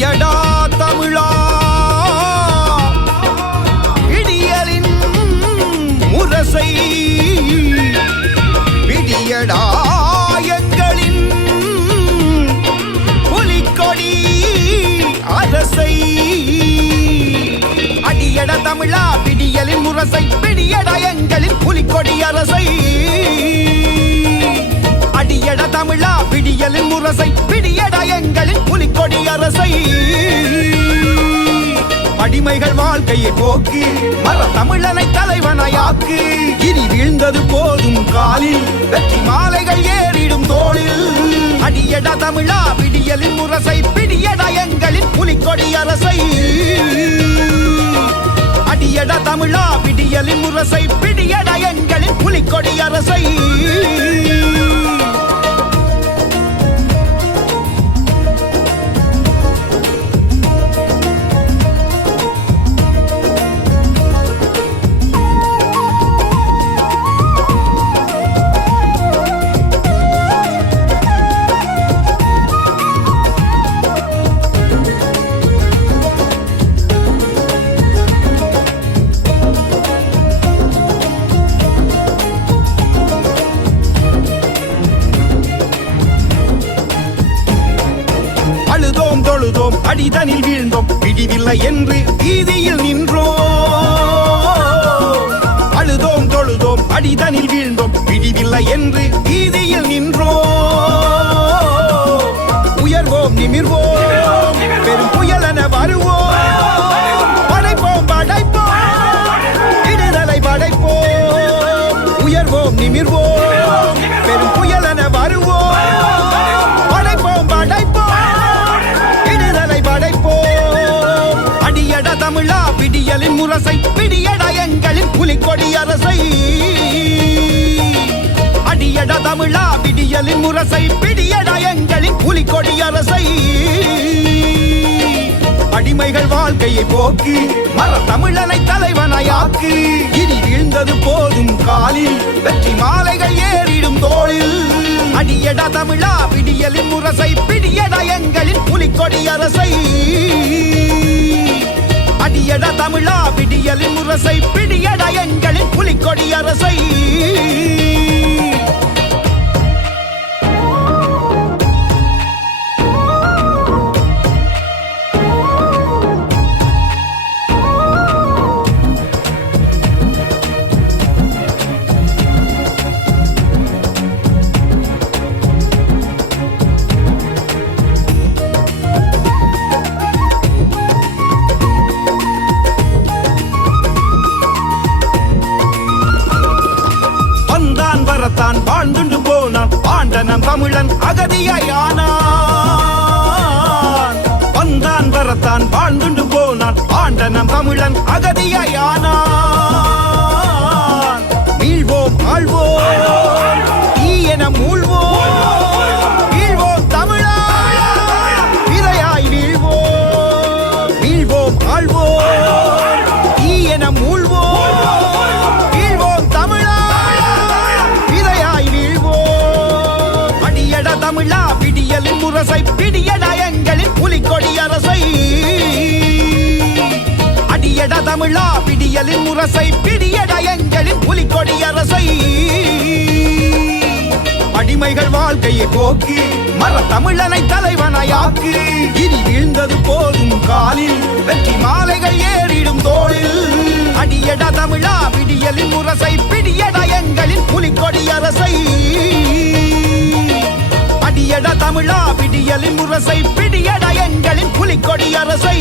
அடியடா தமிழா. இடியலின் முரசை பிடியடா எங்களின் புலிக்கொடி அரசை. அடியட தமிழா பிடியலின் முரசை பிடியட எங்களின் புலிக்கொடி அரசை. அடியட தமிழா பிடியலின் முரசை பிடிய கோடி அரசை. அடிமைகள் வாழ்க்கையை போக்கு மர தமிழனை தலைவனையாக்கு இனி வீழ்ந்தது போதும் காலில் வெற்றி மாலைகள் ஏறிடும் தோளில். அடியட தமிழா பிடியலின் முரசை பிடியட எங்களின் புலிக்கொடி அரசை. அடியட தமிழா பிடியலின் முரசை பிடியட எங்களின் புலிக்கொடி அரசை. வாழ்ந்தோம் அடிதனில் வீழ்ந்தோம் பிடிவில்லை என்று வீதியில் நின்றோம். அழுதோம் தொழுதோம் அடிதனில் வீழ்ந்தோம் பிடிவில்லை என்று வீதியில் நின்றோம். உயர்வோம் நிமிர்வோம் பெரும் புயலென வருவோம். படைப்போம் படைப்போம் விடுதலை படைப்போம். உயர்வோம் நிமிர்வோம் பெரும் தமிழா விடியலின் முரசை பிடியட எங்களின் புலிக்கொடி அரசை. அடியட தமிழா விடியலின் முரசை பிடியட எங்களின் புலிக்கொடி அரசை. அடிமைகள் வாழ்க்கையை போக்கு மர தமிழனை தலைவனையாக்கு இனி வீழ்ந்தது போதும் காலில் வெற்றி மாலைகள் ஏறிடும் தோளில். அடியடா தமிழா விடியலின் முரசை பிடியட எங்களின் புலிக்கொடி அரசை. அடியடா தமிழா விடியலின் முரசை பிடியட எங்களின் புலிக்கொடி அரசை. தமிழன் அகதியாயானான். வந்தான் வரத்தான் வாழ்ந்துண்டு போனான். ஆண்டனம் தமிழன் அகதியாயானான். விடியலின் முரசை பிடியட எங்களின் புலிக்கொடி அரசை. அடியட தமிழா பிடியலின் முரசை பிடியட எங்களின் புலிக்கொடி அரசை. அடிமைகள் வாழ்க்கையை போக்கி மர தமிழனை தலைவனையாக்கு இனி வீழ்ந்தது போதும் காலில் வெற்றி மாலைகள் ஏறிடும் தோளில். அடியட தமிழா விடியலின் முரசை பிடியட எங்களின் புலிக்கொடி அரசை. பிடியட தமிழா பிடியலின் முரசை பிடியட எங்களின் புலிக்கொடி அரசை.